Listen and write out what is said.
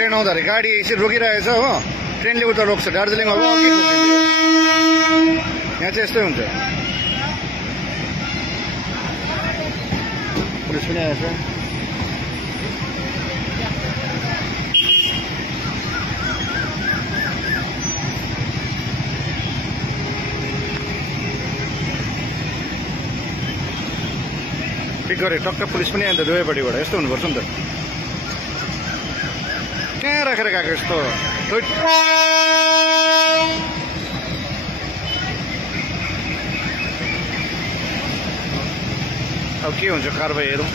Train आउँदाखेरि गाडी यसरी रोकिरहेछ हो, ट्रेनले उता रोक्छ, दार्जिलिङमा अघि ठोकिदिन्छ। यहाँ चाहिँ यस्तै हुन्छ। पुलिस पनि आएछ। ठिक गरे, टक्क पुलिस पनि आयो नि त दुवैपट्टिबाट। यस्तो हुनुपर्छ नि त। कहाँ राखेर गएको यस्तो? अब के हुन्छ कारबाही हेरौँ।